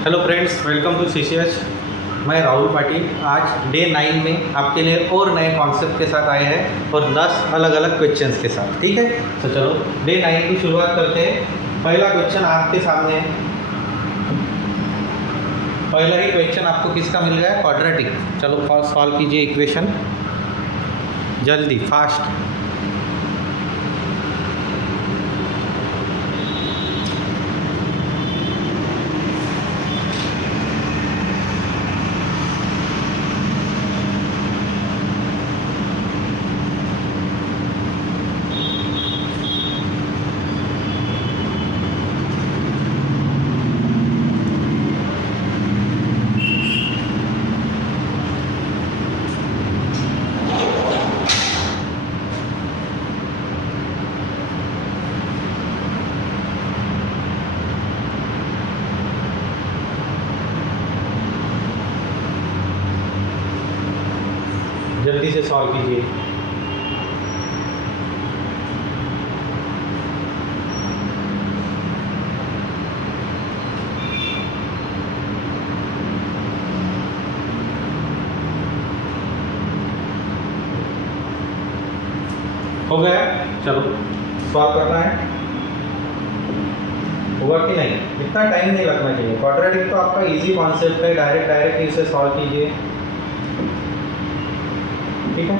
Hello friends, welcome to CCH। मैं राहुल पाटिल आज day 9 में आपके लिए और नए कॉन्सेप्ट के साथ आए हैं और 10 अलग अलग क्वेश्चंस के साथ। ठीक है, तो चलो डे 9 की शुरुआत करते हैं। पहला क्वेश्चन आपके सामने है। पहला ही क्वेश्चन आपको किसका मिल गया है? क्वाड्रेटिक। चलो सॉल्व कीजिए इक्वेशन जल्दी, फास्ट। जल्दी से सॉल्व कीजिए। हो गया? चलो सॉल्व करना है। हुआ कि नहीं? इतना टाइम नहीं लगना चाहिए। क्वाड्रेटिक तो आपका इजी कॉन्सेप्ट है, डायरेक्ट इसे सॉल्व कीजिए। ठीक है,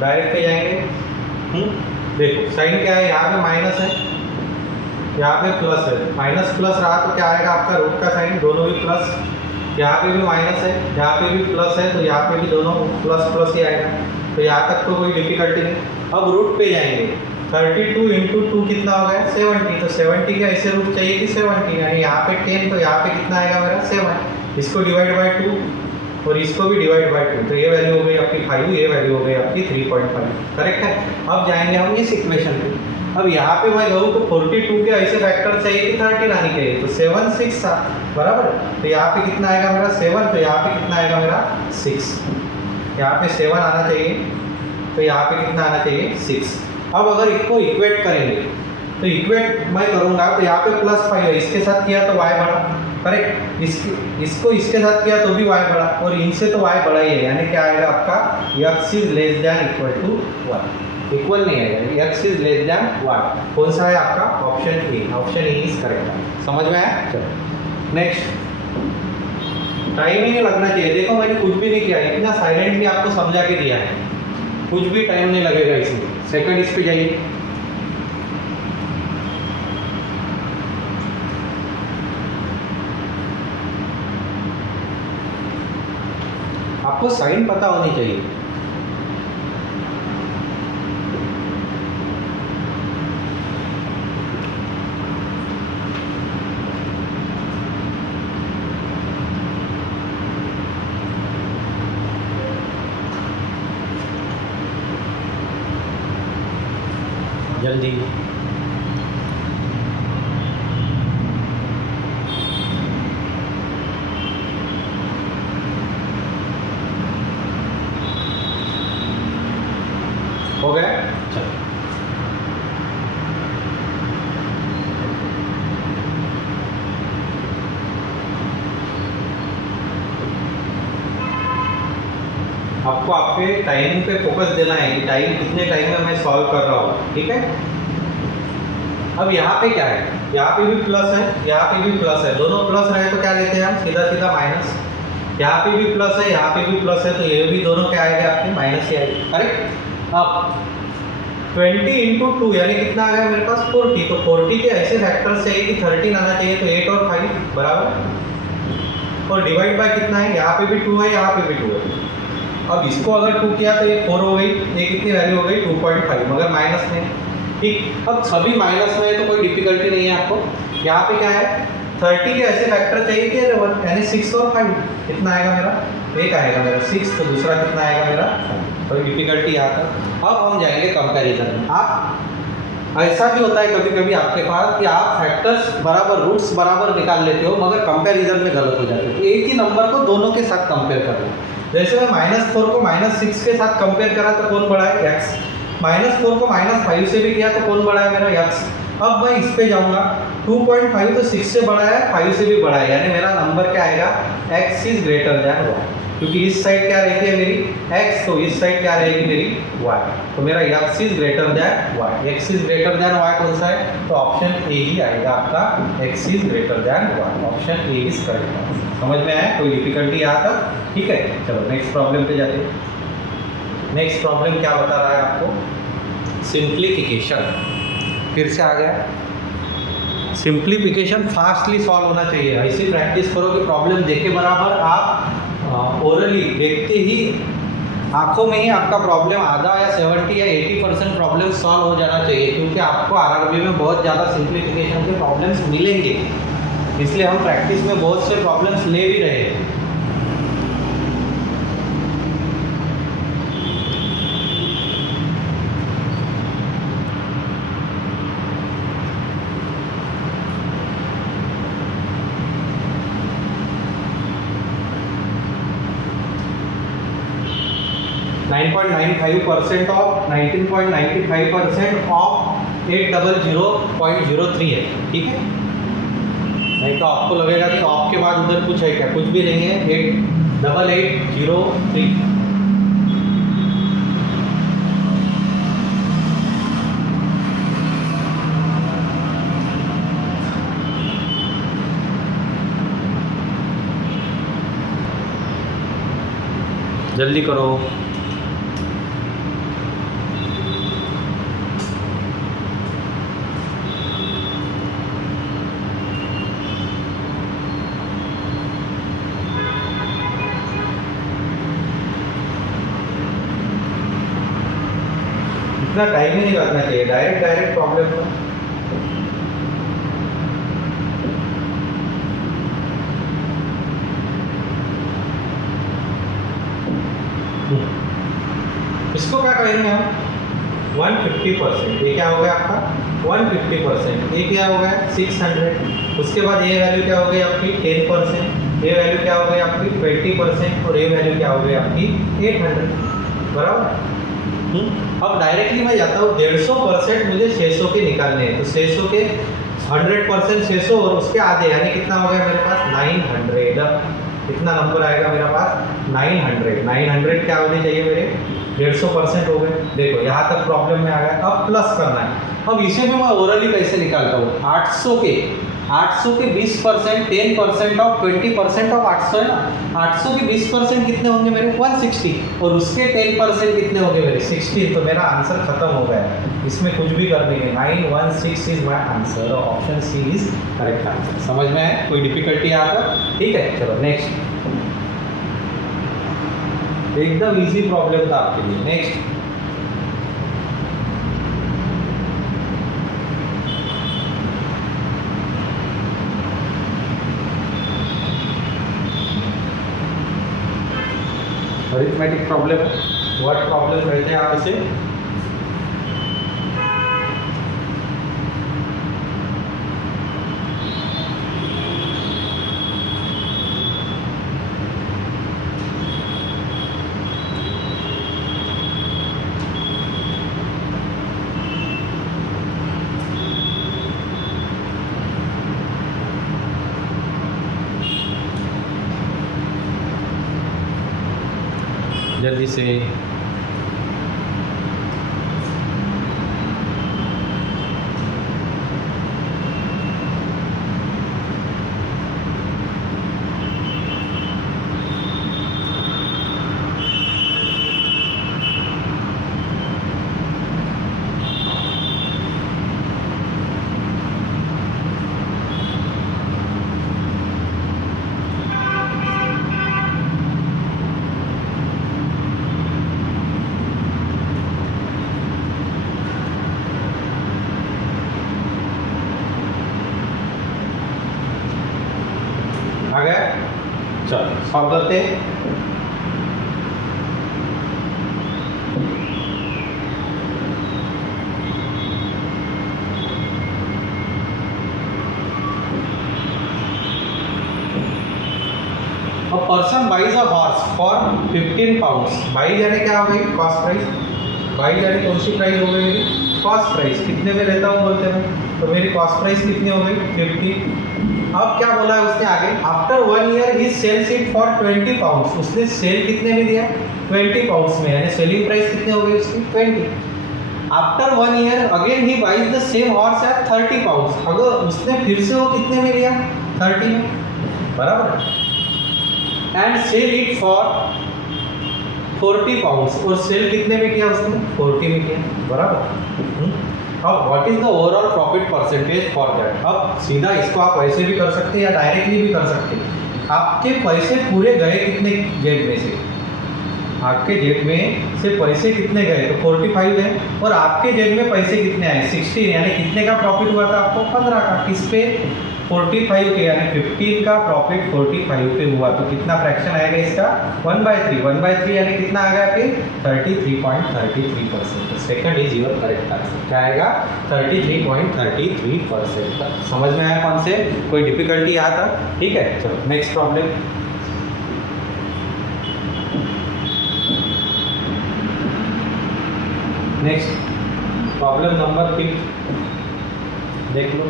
डायरेक्ट पे जाएंगे। देखो साइन क्या है, यहाँ पे माइनस है, यहाँ पे प्लस है। माइनस प्लस रहा तो क्या आएगा आपका? रूट का साइन, दोनों भी प्लस। यहाँ पे भी माइनस है, यहाँ पे भी प्लस है, तो यहाँ पे भी दोनों प्लस प्लस ही आएगा। तो यहाँ तक तो कोई डिफिकल्टी नहीं। अब रूट पे जाएंगे। 32 इंटू 2 कितना हो गया? 70। तो 70 का ऐसे रूट चाहिए कि 70, यानी यहाँ पे 10, तो यहाँ पे कितना आएगा मेरा? 7। इसको डिवाइड बाय 2 और इसको भी डिवाइड बाय 2, तो ये वैल्यू हो गई आपकी 5, ये वैल्यू हो गई आपकी 3.5। करेक्ट है। अब जाएंगे हम इस इक्वेशन पे। अब यहाँ पे मैं कहूँ तो 42 के ऐसे फैक्टर चाहिए कि 13 आने के, तो 7 6 7 बराबर। तो यहाँ पे कितना आएगा मेरा? 7। तो यहाँ पे कितना आएगा मेरा? 6। यहाँ पे 7 आना चाहिए, तो यहाँ पे कितना आना चाहिए? 6। अब अगर इसको इक्वेट करेंगे तो इक्वेट मैं करूँगा तो यहाँ पे +5 है, इसके साथ किया तो y बढ़ा। करेक्ट। इसको इसके साथ किया तो भी y बढ़ा, और इनसे तो y बढ़ा ही है, यानी क्या आएगा आपका? x is less than equal to 1। Equal नहीं आएगा, x इज लेस दैन 1। कौन सा है आपका? Option A. Option A is correct. समझ में आया? चलो नेक्स्ट। टाइम ही नहीं लगना चाहिए। देखो मैंने कुछ भी नहीं किया, इतना साइलेंटली आपको समझा के दिया है, कुछ भी टाइम नहीं लगेगा इसमें। सेकंड इस पे जाइए। आपको साइन पता होनी चाहिए। जल्दी। हो गया? चलो आपको आपके टाइम पे फोकस देना है कि टाइम कितने टाइम में मैं सॉल्व कर रहा हूँ। ठीक है। अब यहाँ पे क्या है? यहाँ पे भी प्लस है, यहाँ पे भी प्लस है। दोनों प्लस रहे तो क्या लेते हैं हम? सीधा सीधा माइनस। यहाँ पे भी प्लस है, यहाँ पे भी प्लस है, तो ये भी दोनों क्या आएगा आपके? माइनस ही आएगा। करेक्ट। अब 20 इंटू 2 यानी कितना आ गया मेरे पास? 40। तो 40 के ऐसे फैक्टर्स चाहिए कि 13 आना चाहिए, तो 8 और 5 बराबर। और डिवाइड बाय कितना है? यहाँ पे भी 2 है, यहाँ पे भी 2 है। अब इसको अगर 2 किया तो ये 4 हो गई, ये कितनी वैल्यू हो गई? 2.5, मगर माइनस में। ठीक। अब सभी माइनस में है तो कोई डिफिकल्टी नहीं है आपको। यहाँ पे क्या है? 30 के ऐसे फैक्टर चाहिए कि यानी 6 और 5 कितना आएगा मेरा? एक आएगा मेरा 6, तो दूसरा कितना आएगा मेरा? कोई डिफिकल्टी यहाँ तक। अब हम जाएंगे कंपैरिजन में। आप ऐसा भी होता है कभी कभी आपके पास कि आप फैक्टर्स बराबर, रूट्स बराबर निकाल लेते हो, मगर कंपैरिजन में गलत हो जाते हो। तो एक ही नंबर को दोनों के साथ कंपेयर कर लो। जैसे मैं -4 को -6 के साथ कंपेयर करा तो कौन बड़ा है? x। -4 को -5 से भी किया तो कौन बड़ा है मेरा? x। अब मैं इस पे जाऊंगा, 2.5 तो 6 से बड़ा है, 5 से भी बड़ा है, यानी मेरा नंबर क्या आएगा, x is greater than y, क्योंकि इस साइड क्या रहती है मेरी x, तो इस साइड क्या रहेगी मेरी y, तो मेरा x is greater than y, x is greater than y कौन सा है, तो ऑप्शन ए ही आएगा आपका, x is greater than y, option A is correct. समझ में आया, कोई डिफिकल्टी यहाँ तक, ठीक है। चलो नेक्स्ट प्रॉब्लम पे जाते हैं। नेक्स्ट प्रॉब्लम क्या बता रहा है आपको, सिंप्लीफिकेशन, फिर से आ गया। सिंप्लीफिकेशन फास्टली सॉल्व होना चाहिए, ऐसी प्रैक्टिस करो कि प्रॉब्लम देखे बराबर आप ओरली देखते ही आंखों में ही आपका प्रॉब्लम आधा या 70 या 80% प्रॉब्लम सॉल्व हो जाना चाहिए, क्योंकि आपको आरआरबी में बहुत ज़्यादा सिंप्लीफिकेशन के प्रॉब्लम्स मिलेंगे, इसलिए हम प्रैक्टिस में बहुत से प्रॉब्लम्स ले भी रहे हैं। %9.95% ऑफ 19.95% ऑफ 800.03 है, ठीक है। नहीं तो आपको लगेगा कि ऑफ के बाद उधर कुछ है क्या, कुछ भी नहीं है, 88803। जल्दी करो। इतना टाइम ही नहीं लगना चाहिए, डायरेक्ट प्रॉब्लम को। इसको क्या करेंगे हम, 150%, ये क्या हो गया आपका 150%, ये क्या हो गया 600, उसके बाद ये वैल्यू क्या हो गई आपकी 10%, ये वैल्यू क्या हो गई आपकी 20%, और ये वैल्यू क्या हो गई आपकी 800, बराबर। अब डायरेक्टली मैं जाता हूँ 150% मुझे 600 के निकालने हैं, तो 600 के 100% 600 और उसके आधे, यानी कितना हो गया मेरे पास 900, कितना नंबर आएगा मेरे पास 900 क्या होने चाहिए मेरे 150% हो गए। देखो यहाँ तक प्रॉब्लम में आ गया, अब प्लस करना है। अब इसे भी मैं ओरली कैसे निकालता हूँ, 800 के 20%, 10% ऑफ 20% ऑफ 800 है ना, 800 के 20% कितने होंगे मेरे 160, और उसके 10% कितने होंगे मेरे 60, तो मेरा आंसर खत्म हो गया है, इसमें कुछ भी करने के 916 is my answer, option C is correct answer. समझ में है, कोई डिफिकल्टी यहाँ तक, ठीक है। चलो नेक्स्ट, एकदम इजी प्रॉब्लम था आपके लिए। Next, arithmetic problem, what problem कहते हैं आप इसे, जल्दी से। आ गया, चलो सॉल्व करते हैं। A person buys a horse for 15 pounds। By जाने क्या हो गई कॉस्ट प्राइस, बाई जाने कौन सी प्राइस हो गई कॉस्ट प्राइस, कितने में लेता हूँ बोलते हैं तो मेरी कॉस्ट प्राइस कितनी हो गई 50। अब क्या बोला है उसने आगे, आफ्टर 1 ईयर ही सेल्स इट फॉर 20 पाउंड्स। उसने सेल कितने में दिया 20 पाउंड्स में, यानी सेलिंग प्राइस कितने हो गई उसकी 20। आफ्टर 1 ईयर अगेन ही buys the same horse at 30 pounds. अगर उसने फिर से वो कितने में लिया 30 में, बराबर, and sell it for 40 pounds, और सेल कितने में किया उसने 40 में किया, बराबर। अब what is the overall profit percentage for that. अब सीधा इसको आप ऐसे भी कर सकते हैं या डायरेक्टली भी कर सकते हैं। आपके पैसे पूरे गए कितने जेब में से, आपके जेब में से पैसे कितने गए तो 45 है, और आपके जेब में पैसे कितने आए 16, यानी कितने का प्रॉफिट हुआ था आपको 15 का, किस पे 45 के, यानी 15 का प्रॉफिट 45 पे हुआ। तो कितना फ्रैक्शन आएगा इसका 1/3, 1/3 यानी कितना आ गया फिर 33.33%। तो second is your correct answer, क्या आएगा 33.33%। समझ में आया कौन से, कोई डिफिकल्टी आता, ठीक है। चलो next problem. Next problem number 5 देख लो।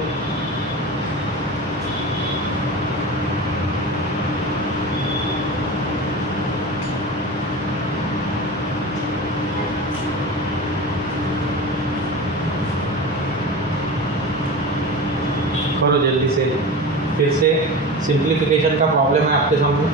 करो जल्दी से, फिर से सिंप्लीफिकेशन का प्रॉब्लम है आपके सामने।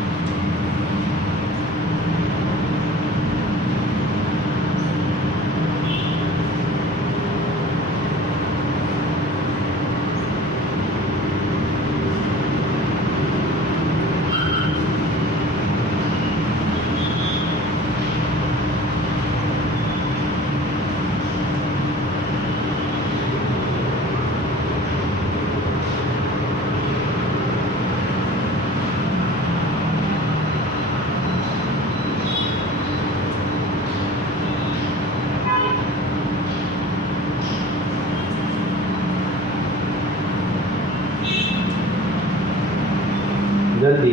जल्दी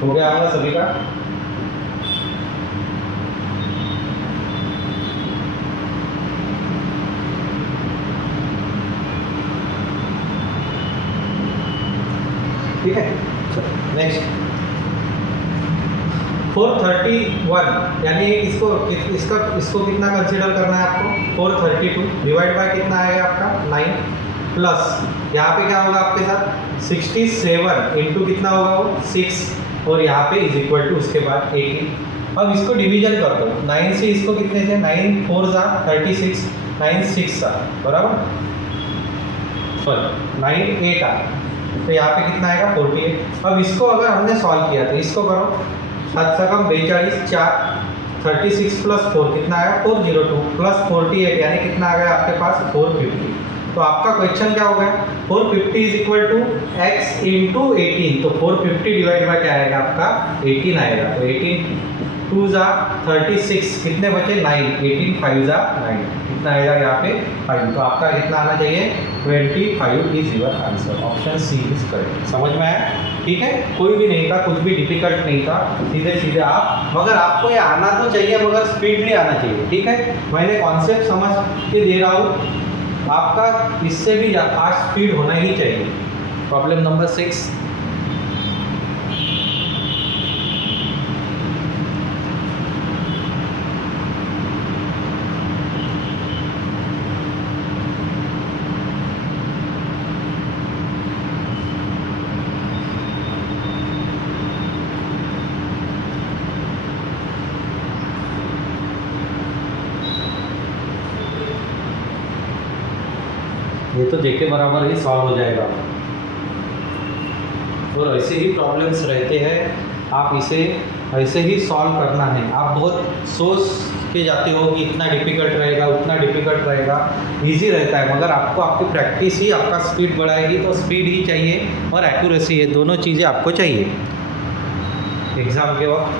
हो गया होगा सभी का। ठीक है, नेक्स्ट 431, यानी इसको कितना कंसीडर करना है आपको 432 डिवाइड बाय कितना आएगा आपका 9, प्लस यहाँ पे क्या होगा आपके साथ 67 इंटू कितना होगा वो 6, और यहाँ पे इज इक्वल टू उसके बाद 80। अब इसको डिवीजन कर दो 9 से, इसको कितने से 9 4 जा 36, 9 6 जा, बराबर, सॉरी 9 8 आ, तो यहाँ पे कितना आएगा 48। अब इसको अगर हमने सॉल्व किया तो इसको करो 7 से कम 42 4, 36 प्लस 4 कितना आया 402 प्लस 48, यानी कितना आ गया आपके पास 450। तो आपका क्वेश्चन क्या हो गया 450 is equal to x into 18, तो 450 डिवाइड बाय क्या आएगा आपका 18 आएगा। तो 18 2 जा 36, कितने बचे 9, 18 5 जा 9, कितना आएगा यहाँ पे 5। तो आपका कितना आना चाहिए 25 is your answer, option C is correct. समझ में आया, ठीक है, कोई भी नहीं था, कुछ भी डिफिकल्ट नहीं था, सीधे सीधे आप, मगर आपको ये आना तो चाहिए, मगर स्पीडली आना चाहिए, ठीक है। मैंने कॉन्सेप्ट समझ के दे रहा हूँ, आपका इससे भी फास्ट स्पीड होना ही चाहिए। प्रॉब्लम नंबर 6, ये तो देखे बराबर ही सॉल्व हो जाएगा, और ऐसे ही प्रॉब्लम्स रहते हैं, आप इसे ऐसे ही सॉल्व करना है। आप बहुत सोच के जाते हो कि इतना डिफिकल्ट रहेगा, उतना डिफिकल्ट रहेगा, इजी रहता है, मगर आपको आपकी प्रैक्टिस ही आपका स्पीड बढ़ाएगी। तो स्पीड ही चाहिए और एक्यूरेसी, ये दोनों चीज़ें आपको चाहिए एग्ज़ाम के वक्त,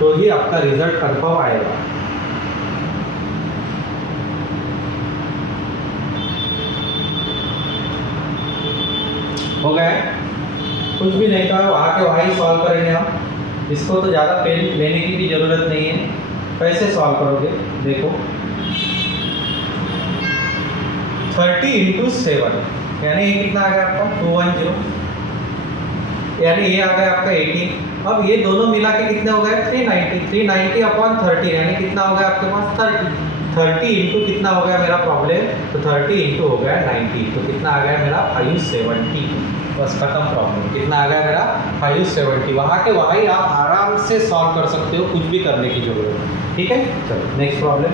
तो ही आपका रिजल्ट कन्फर्म आएगा। हो गया, कुछ भी नहीं था, वहाँ के वहाँ ही सॉल्व करेंगे हम, इसको तो ज़्यादा पेन लेने की भी ज़रूरत नहीं है। कैसे सॉल्व करोगे देखो, 30 इंटू 7, यानी ये कितना आ गया आपका 210, यानी ये आ गया आपका 18। अब ये दोनों मिला के कितने हो गए 390, 390 अपॉन 30 यानी कितना हो गया आपके पास 30 इंटू कितना हो गया मेरा प्रॉब्लम, तो 30 इंटू हो गया 90, तो कितना आ गया मेरा 570। बस खत्म प्रॉब्लम। कितना आ गया मेरा 570। वहाँ के वहाँ ही आप आराम से सॉल्व कर सकते हो, कुछ भी करने की जरूरत है। ठीक है, चलो नेक्स्ट प्रॉब्लम।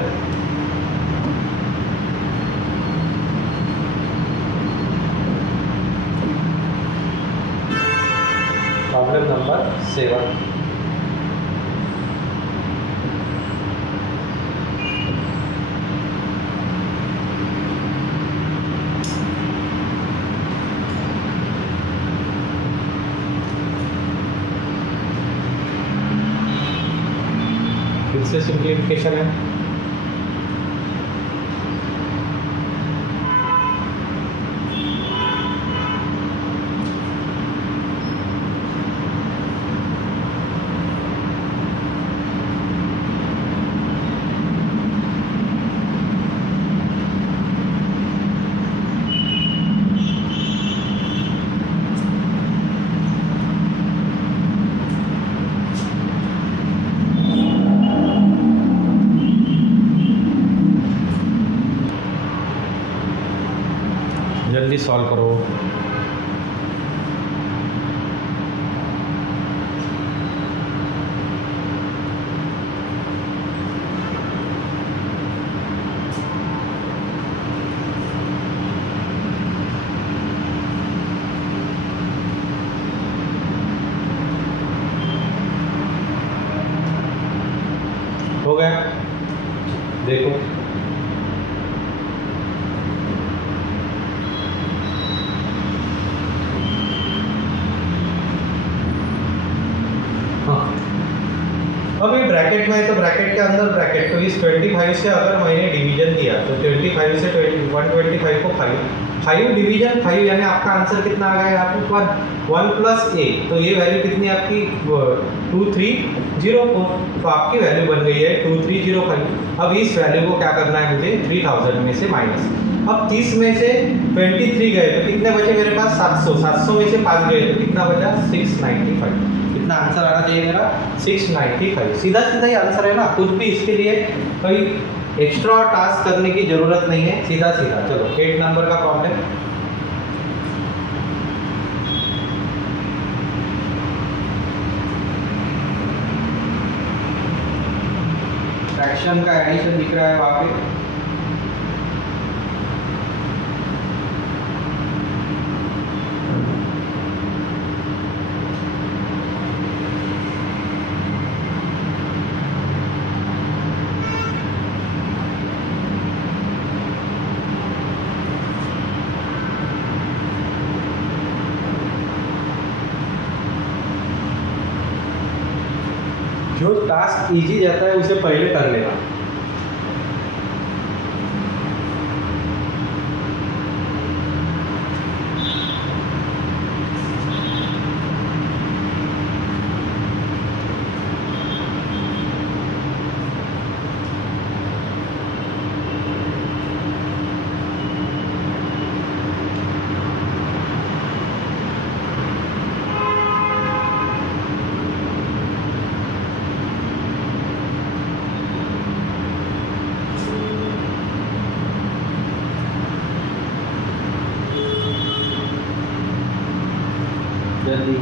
Problem number 7। फिर से सिंप्लीफिकेशन है। जल्दी सॉल्व करो। हो गया, देखो अब ये ब्रैकेट में है तो ब्रैकेट के अंदर ब्रैकेट, तो इस 25 से अगर मैंने डिवीजन दिया तो 25 से 125 को 5 डिवीजन 5, यानी आपका आंसर कितना आ गया यहाँ पे 1 प्लस ए, तो ये वैल्यू कितनी आपकी 2304, तो आपकी वैल्यू बन गई है 2305। अब इस वैल्यू को क्या करना है मुझे 3000 में से माइनस। अब 30 में से 23 गए तो कितने बचे मेरे पास 700, 700 में से 5 गए तो कितना बचा 695। कितना आंसर आना चाहिए मेरा 695। सीधा सीधा ही आंसर है ना, कुछ भी इसके लिए कोई एक्स्ट्रा टास्क करने की जरूरत नहीं है, सीधा सीधा। चलो 8 नंबर का प्रॉब्लम। फ्रैक्शन का एडिशन दिख रहा है वहाँ पे। जो टास्क इजी जाता है उसे पहले कर लेना। जल्दी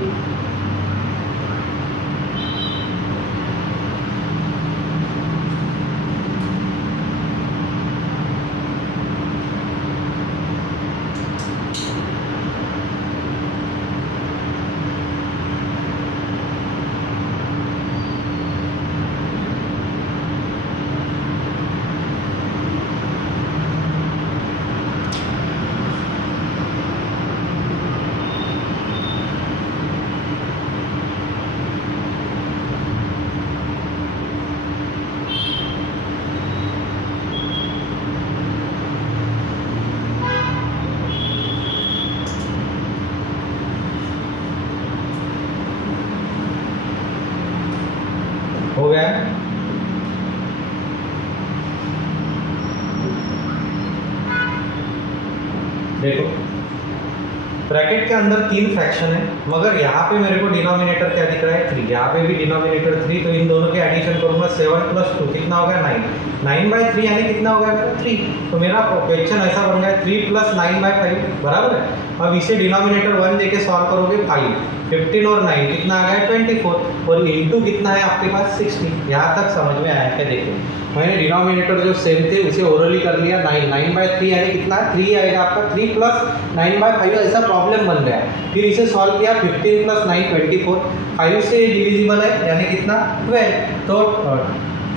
देखो ब्रैकेट के अंदर 3 फ्रैक्शन है, मगर यहाँ पे मेरे को डिनोमिनेटर क्या दिख रहा है 3, यहाँ पे भी डिनोमिनेटर 3, तो इन दोनों के एडिशन करूँगा 7 + 2 कितना होगा 9, 9/3 यानी कितना होगा मेरा 3। तो मेरा क्वेश्चन ऐसा बन गया 3 + 9/5 बराबर है। अब इसे डिनोमिनेटर 1 लेके सॉल्व करोगे 5, 15 और 9 कितना आ गया 24, और इंटू कितना है आपके पास 60। यहाँ तक समझ में आया क्या? देखो मैंने डिनोमिनेटर जो सेम थे उसे ओरली कर लिया 9, 9/3 यानी कितना 3 आएगा आपका, 3 + 9/5 ऐसा प्रॉब्लम बन गया। फिर इसे सॉल्व किया 15 + 9 24, 5 से डिविजिबल है यानी कितना 12, तो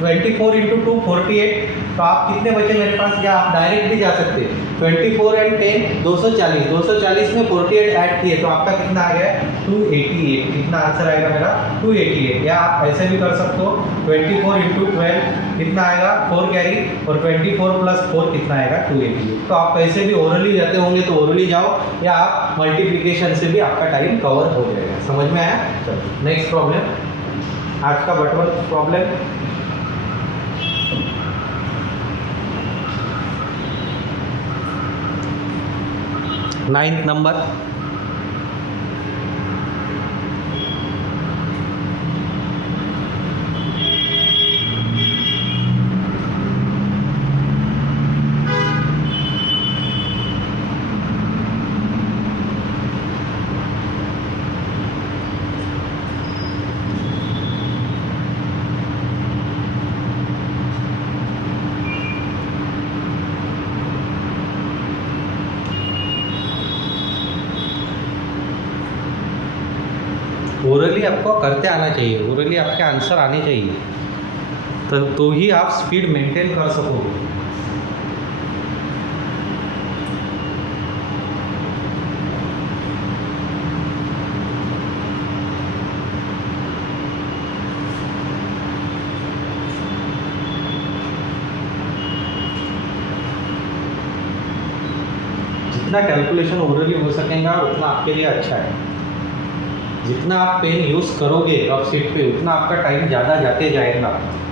24 × 2 48। तो आप कितने बचे मेरे पास, या आप डायरेक्ट भी जा सकते हैं 24 और 10 240, 240 में 48 ऐड किए तो आपका कितना आ गया 288। कितना आंसर आएगा मेरा 288। या आप ऐसे भी कर सकते हो 24 × 12 कितना आएगा 4 कैरी, और 24 + 4 कितना आएगा 288। तो आप कैसे भी ओरली जाते होंगे तो ओरली जाओ, या आप मल्टीप्लिकेशन से भी आपका टाइम कवर हो जाएगा। समझ में आया? चलो नेक्स्ट प्रॉब्लम, आज का बटवन प्रॉब्लम। 9th नंबर, ओरली आपको करते आना चाहिए, ओरली आपके आंसर आने चाहिए, तो ही आप स्पीड मेंटेन कर सकोगे। जितना कैलकुलेशन ओरली हो सकेगा उतना आपके लिए अच्छा है। जितना आप पेन यूज़ करोगे रफ शीट पे उतना आपका टाइम ज़्यादा जाते जाएगा,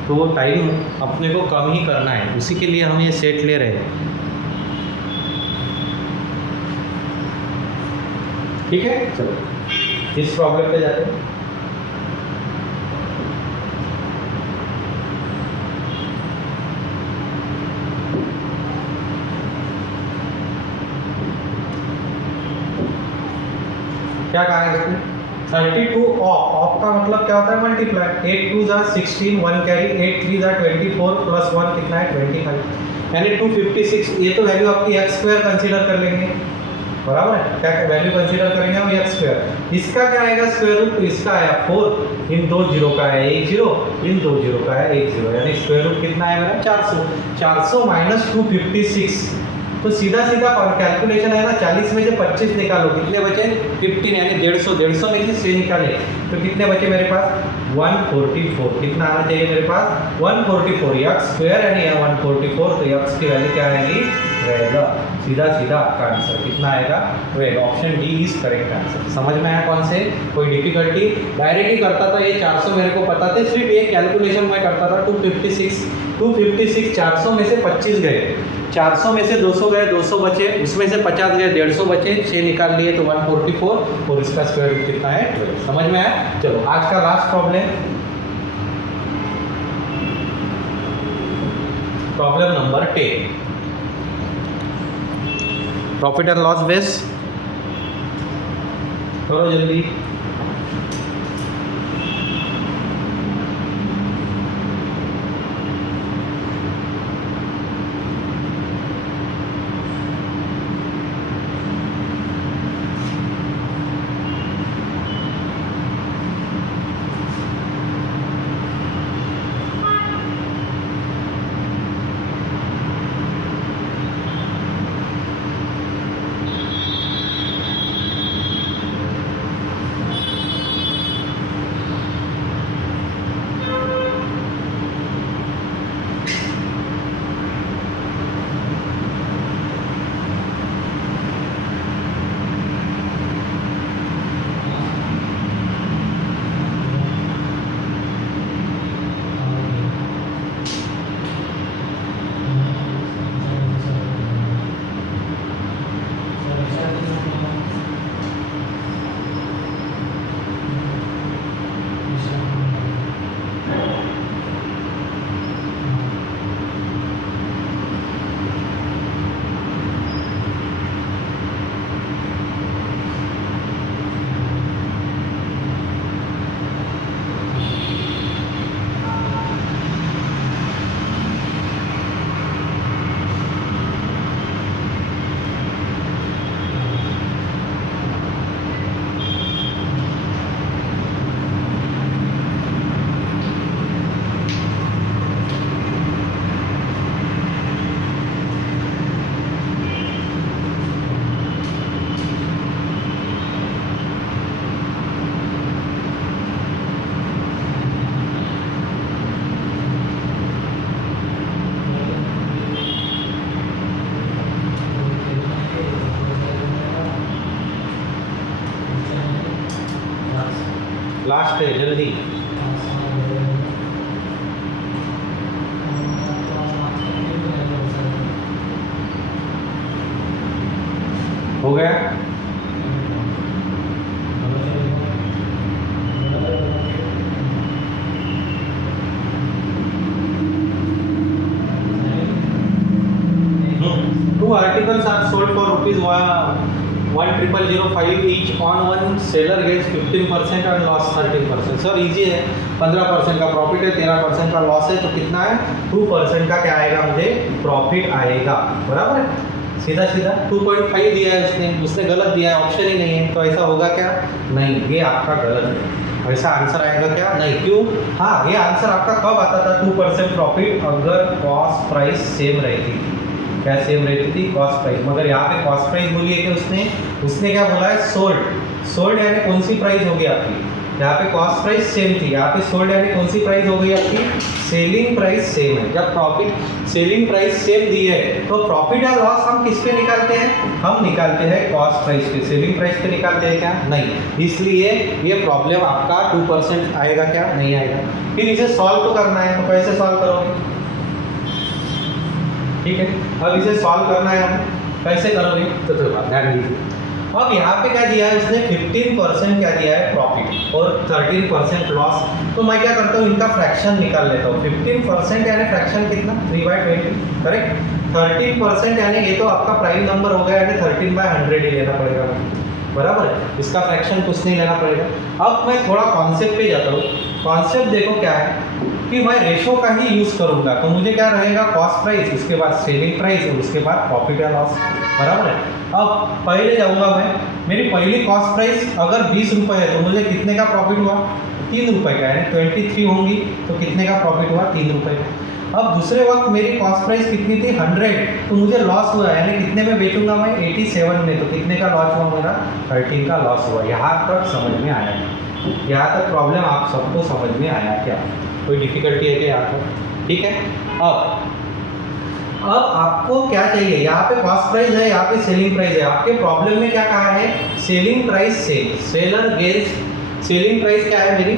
तो वो टाइम अपने को कम ही करना है, उसी के लिए हम ये सेट ले रहे हैं। ठीक है, चलो इस प्रॉब्लम पे जाते हैं। क्या कहा है इसमें 32 ऑफ का मतलब क्या होता है मल्टीप्लाई, 8 2 = 16, 1 कैरी, 8 3 = 24 + 1 कितना है 25, यानी 256। ये तो वैल्यू आपकी x² कंसीडर कर लेंगे, बराबर है। क्या वैल्यू कंसीडर करेंगे हम x²। इसका क्या आएगा स्क्वायर रूट, तो इसका आया 4, इन 2 जीरो का है 1 0, इन 2 जीरो का है 1 0, यानी स्क्वायर रूट कितना है मेरा 400। 400 - 256, तो सीधा सीधा कैलकुलेशन है ना, 40 में से 25 निकालो कितने बचे 15, यानी 150, 150 में से 6 निकाले तो कितने बचे मेरे पास 144। कितना आना चाहिए मेरे पास 144, x² यानी 144, तो x की वैल्यू क्या आएगी 12। सीधा सीधा आपका आंसर कितना आएगा 12। Option D is correct answer. समझ में आया कौन से, कोई डिफिकल्टी? डायरेक्ट ही करता था, ये 400 मेरे को पता थे, सिर्फ ये कैलकुलेशन मैं करता था 256, 400 में से 25 गए, 400 में से 200 गए, 200 बचे, उसमें से 50 गए, 150 बचे, 6 निकाल लिए तो 144, और इसका स्क्वायर रूट कितना है 12। समझ में आया? चलो आज का last problem number 10, profit and loss base. करो जल्दी। लास्ट है, जल्दी। हो गया? Two articles are sold for rupees 1,005 each. On one seller gets 15% and loss 13%. Sir easy है, 15% का प्रॉफिट है, 13% का लॉस है, तो कितना है? 2% का क्या आएगा मुझे? प्रॉफिट आएगा, बराबर है? सीधा सीधा 2.5 दिया है उसने गलत दिया है, ऑप्शन ही नहीं है, तो ऐसा होगा क्या? नहीं, ये आपका गलत है। ऐसा आंसर आएगा क्या? नहीं। क्यों? हाँ, ये आंसर आपका कब आता था 2% प्रॉफिट? अगर कॉस्ट प्राइस सेम रहती थी। क्या सेम रहती थी? Cost price. मगर यहाँ पे कॉस्ट प्राइस बोली है कि उसने क्या बोला है? सोल्ड यानी कौन सी प्राइस होगी आपकी? यहाँ पे कॉस्ट प्राइस सेम थी, यहाँ पे सोल्ड यानी कौन सी प्राइस हो गई आपकी? सेलिंग प्राइस सेम है। जब प्रॉफिट सेलिंग प्राइस सेम दी है तो प्रॉफिट या लॉस हम किस पे निकालते हैं? हम निकालते हैं कॉस्ट प्राइस पे। सेलिंग प्राइस पे निकालते हैं क्या? नहीं। इसलिए ये प्रॉब्लम आपका 2% आएगा क्या? नहीं आएगा। फिर इसे सॉल्व तो करना है, तो कैसे सॉल्व करोगे? ठीक है, अब इसे सॉल्व करना है, हम कैसे करोगे? तो ध्यान दीजिए। अब यहाँ पे क्या दिया है उसने? 15% क्या दिया है? प्रॉफिट और 13% लॉस। तो मैं क्या करता हूँ, इनका फ्रैक्शन निकाल लेता हूँ। 15% यानी फ्रैक्शन कितना? 3/20, करेक्ट। 13% यानी ये तो आपका प्राइम नंबर हो गया, यानी 13/100 ही लेना पड़ेगा, बराबर है? इसका फ्रैक्शन कुछ नहीं लेना पड़ेगा। अब मैं थोड़ा कॉन्सेप्ट पे जाता हूँ। कॉन्सेप्ट देखो क्या है कि मैं रेशो का ही यूज़ करूँगा, तो मुझे क्या रहेगा? कॉस्ट प्राइस, उसके बाद सेलिंग प्राइस और उसके बाद प्रॉफिट या लॉस, बराबर है? अब पहले जाऊँगा मैं, मेरी पहली कॉस्ट प्राइस अगर 20 रुपये है तो मुझे कितने का प्रॉफिट हुआ? 3 रुपये का, यानी 23 होंगी, तो कितने का प्रॉफिट हुआ? 3 रुपये का। अब दूसरे वक्त मेरी कॉस्ट प्राइस कितनी थी? 100, तो मुझे लॉस हुआ, यानी कितने में बेचूंगा मैं? 87 में, तो कितने का लॉस हुआ मेरा? 13 का लॉस हुआ। यहाँ तक समझ में आया? यहाँ तक प्रॉब्लम आप सबको समझ में आया क्या? कोई डिफिकल्टी है क्या यहाँ पर? ठीक है। अब आपको क्या चाहिए? यहाँ पे कॉस्ट प्राइस है, यहाँ पे सेलिंग प्राइस है। आपके प्रॉब्लम में क्या कहा है? Selling price same. Seller gets, selling price क्या है मेरी?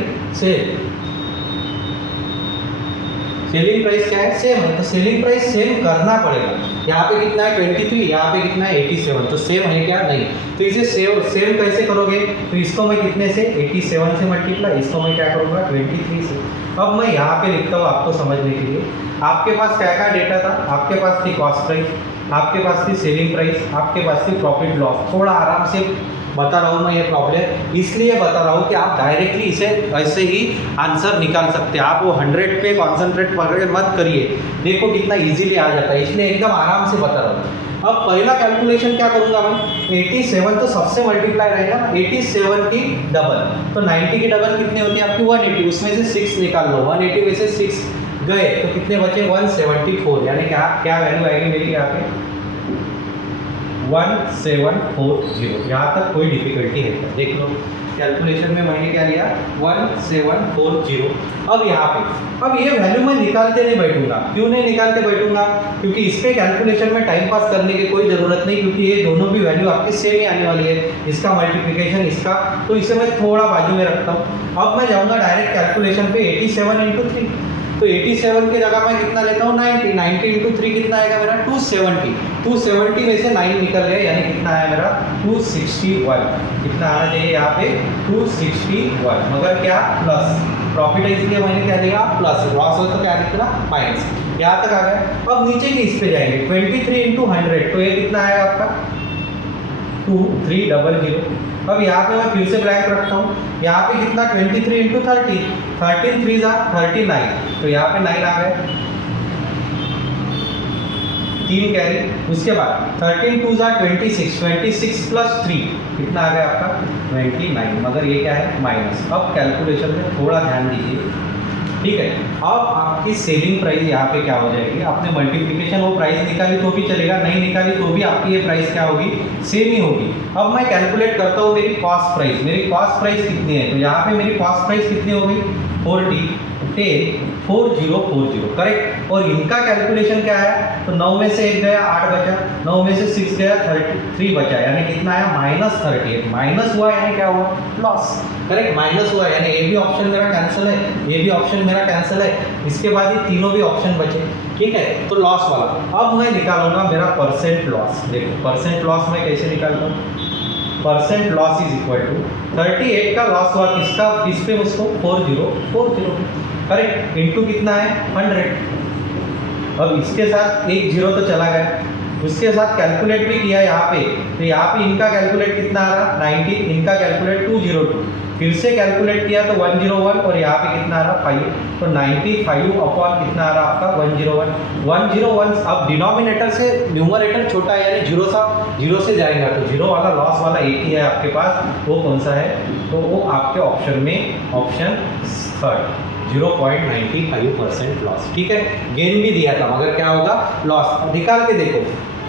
सेलिंग प्राइस क्या है? सेम है, तो सेलिंग प्राइस सेम करना पड़ेगा। यहाँ पे कितना है? 23, यहाँ पे कितना है? 87, तो सेम है क्या? नहीं। तो इसे सेम कैसे करोगे? तो इसको मैं कितने से? 87 से मल्टीप्लाई, इसको मैं क्या करूँगा? 23 से। अब मैं यहाँ पे लिखता हूँ आपको समझने के लिए। आपके पास क्या क्या डेटा था? आपके पास थी कॉस्ट प्राइस, आपके पास थी सेलिंग प्राइस, आपके पास थी प्रॉफिट लॉस। थोड़ा आराम से बता रहा हूँ मैं ये प्रॉब्लम, इसलिए बता रहा हूँ कि आप डायरेक्टली इसे ऐसे ही आंसर निकाल सकते हैं। आप वो 100 पे कॉन्सेंट्रेट मत करिए, देखो कितना इजीली आ जाता है, इसलिए एकदम आराम से बता रहा हूँ। अब पहला कैलकुलेशन क्या करूँगा मैं? 87 तो सबसे मल्टीप्लाई रहेगा, 87 की डबल, तो 90 की डबल कितनी होती है आपकी? 180, उसमें से 6 निकाल लो, 180 में से 6 गए तो कितने बचे? 174, यानी क्या वैल्यू आएगी मेरी यहाँ पे? 1740। यहाँ तक कोई डिफिकल्टी है क्या? देख लो कैलकुलेशन में मैंने क्या लिया? 1740। अब यहाँ पे अब ये वैल्यू मैं निकालते नहीं बैठूंगा। क्यों नहीं निकालते बैठूंगा? क्योंकि इस पे कैलकुलेशन में टाइम पास करने की कोई ज़रूरत नहीं, क्योंकि ये दोनों भी वैल्यू आपकी सेम ही आने वाली है, इसका मल्टीप्लिकेशन इसका, तो इसे मैं थोड़ा बाजू में रखता हूँ। अब मैं जाऊँगा डायरेक्ट कैलकुलेशन पे 87 × 3, तो 87 की जगह मैं कितना लेता हूँ? 90। 90 × 3 कितना आएगा मेरा? 270। 270 में से 9 निकल गया, यानी कितना आया मेरा? 261। कितना आना चाहिए यहाँ पे? 261, मगर क्या? प्लस। प्रॉफिट है इसलिए मैंने क्या लिया? प्लस। लॉस हो तो क्या निकला? माइनस। यहाँ तक आ गया। अब नीचे की इस पे जाएंगे, 23 × 100, तो ये कितना आएगा आपका? 2300। अब यहाँ पे मैं फिर से ब्लैंक रखता हूँ, यहाँ पे कितना? 23 × 30, 13 3 39, तो यहाँ पे 9 आ गए, 3 कैरी। उसके बाद 13 2 26, 26 + 3 कितना आ गया आपका? 29, मगर ये क्या है? माइनस। अब कैलकुलेशन में थोड़ा ध्यान दीजिए, ठीक है। अब आपकी सेलिंग प्राइस यहाँ पे क्या हो जाएगी? आपने मल्टीप्लिकेशन वो प्राइस निकाली तो भी चलेगा, नहीं निकाली तो भी आपकी ये प्राइस क्या होगी? सेम ही होगी। अब मैं कैलकुलेट करता हूँ मेरी कॉस्ट प्राइस। मेरी कॉस्ट प्राइस कितनी है? तो यहाँ पे मेरी कॉस्ट प्राइस कितनी हो गई? 40। 4040 करेक्ट। और इनका कैलकुलेशन क्या है, तो 9 में से 1 गया 8 बचा, 9 में से 6 गया 3 बचा, यानी कितना आया -38। माइनस हुआ यानी क्या हुआ, लॉस, करेक्ट। माइनस हुआ यानी ए भी ऑप्शन मेरा कैंसिल है, ये भी ऑप्शन मेरा कैंसिल है, इसके बाद ये तीनों भी ऑप्शन बचे, ठीक है। तो लॉस वाला अब मैं निकालूंगा मेरा परसेंट लॉस। देखो परसेंट लॉस मैं कैसे निकालता हूँ, percent loss is equal to 38 का लॉस हुआ किसका, किस पे, उसको 4040 करेक्ट, इंटू कितना है 100। अब इसके साथ एक जीरो तो चला गया, उसके साथ कैलकुलेट भी किया यहाँ पे, तो यहाँ पे इनका कैलकुलेट कितना आ रहा 90, इनका कैलकुलेट 202, फिर से कैलकुलेट किया तो 101, और यहाँ पे कितना आ रहा 5, तो 95 अपॉन कितना आ रहा आपका 101। अब डिनोमिनेटर से न्यूमरेटर छोटा है यानी जीरो से जाएगा, तो जीरो वाला लॉस वाला एक ही है आपके पास, वो कौन सा है, तो वो आपके ऑप्शन में ऑप्शन थर्ड 0.95% लॉस, ठीक है। गेन भी दिया था मगर क्या होगा लॉस, निकाल के देखो,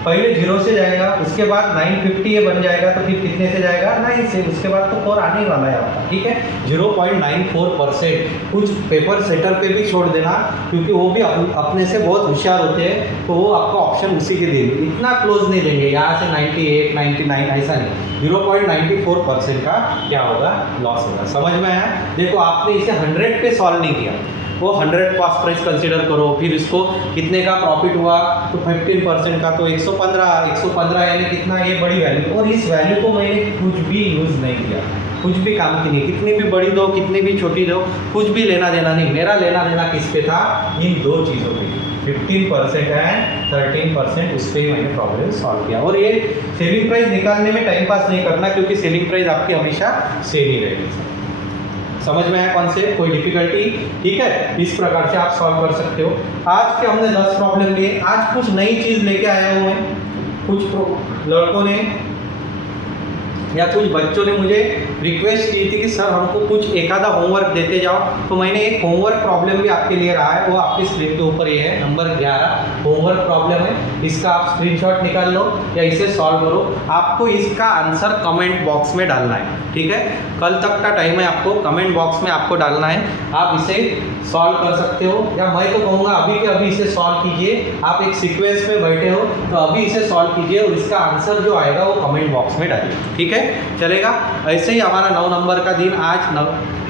पहले 0 से जाएगा, उसके बाद 950 ये बन जाएगा, तो फिर कितने से जाएगा 9 से, उसके बाद तो 4 आने ही वाला है आपका, ठीक है। 0.94%। कुछ पेपर सेटर पे भी छोड़ देना, क्योंकि वो भी अपने से बहुत होशियार होते हैं, तो वो आपका ऑप्शन उसी के देंगे, इतना क्लोज नहीं देंगे, यहाँ से 98 99 ऐसा नहीं, 0.94% का क्या होगा लॉस होगा। समझ में आया। देखो आपने इसे 100 पे सॉल्व नहीं किया, वो 100 कॉस्ट प्राइस कंसीडर करो, फिर इसको कितने का प्रॉफिट हुआ, तो 15% का, तो 115 यानी कितना, ये बड़ी वैल्यू, और इस वैल्यू को मैंने कुछ भी यूज़ नहीं किया, कुछ भी काम की नहीं, कितनी भी बड़ी दो कितनी भी छोटी दो, कुछ भी लेना देना नहीं, मेरा लेना देना किस पे था, इन दो चीज़ों पे, 15% एंड 13%, उस पर ही मैंने प्रॉब्लम सॉल्व किया। और ये सेलिंग प्राइस निकालने में टाइम पास नहीं करना, क्योंकि सेलिंग प्राइस आपकी हमेशा सेम ही रहेगी। समझ में आया कॉन्सेप्ट, कोई डिफिकल्टी, ठीक है। इस प्रकार से आप सॉल्व कर सकते हो। आज के हमने 10 प्रॉब्लम लिए, आज कुछ नई चीज़ लेके आया हूँ मैं, कुछ लड़कों ने या कुछ बच्चों ने मुझे रिक्वेस्ट की थी कि सर हमको कुछ एक आधा होमवर्क देते जाओ, तो मैंने एक होमवर्क प्रॉब्लम भी आपके लिए रहा है, वो आपकी स्क्रीन के ऊपर ये है, नंबर 11 होमवर्क प्रॉब्लम है। इसका आप स्क्रीनशॉट निकाल लो या इसे सॉल्व करो, आपको इसका आंसर कमेंट बॉक्स में डालना है, ठीक है। कल तक का टाइम है, आपको कमेंट बॉक्स में आपको डालना है, आप इसे सॉल्व कर सकते हो, या मैं तो कहूँगा अभी के अभी इसे सॉल्व कीजिए। आप एक सीक्वेंस में बैठे हो तो अभी इसे सॉल्व कीजिए, और इसका आंसर जो आएगा वो कमेंट बॉक्स में डालिए, ठीक है, चलेगा। ऐसे ही हमारा 9 नंबर का दिन आज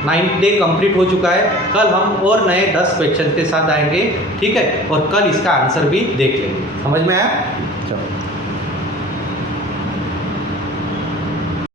9th डे कंप्लीट हो चुका है। कल हम और नए 10 क्वेश्चन के साथ आएंगे, ठीक है, और कल इसका आंसर भी देख लेंगे। समझ में आया, चलो।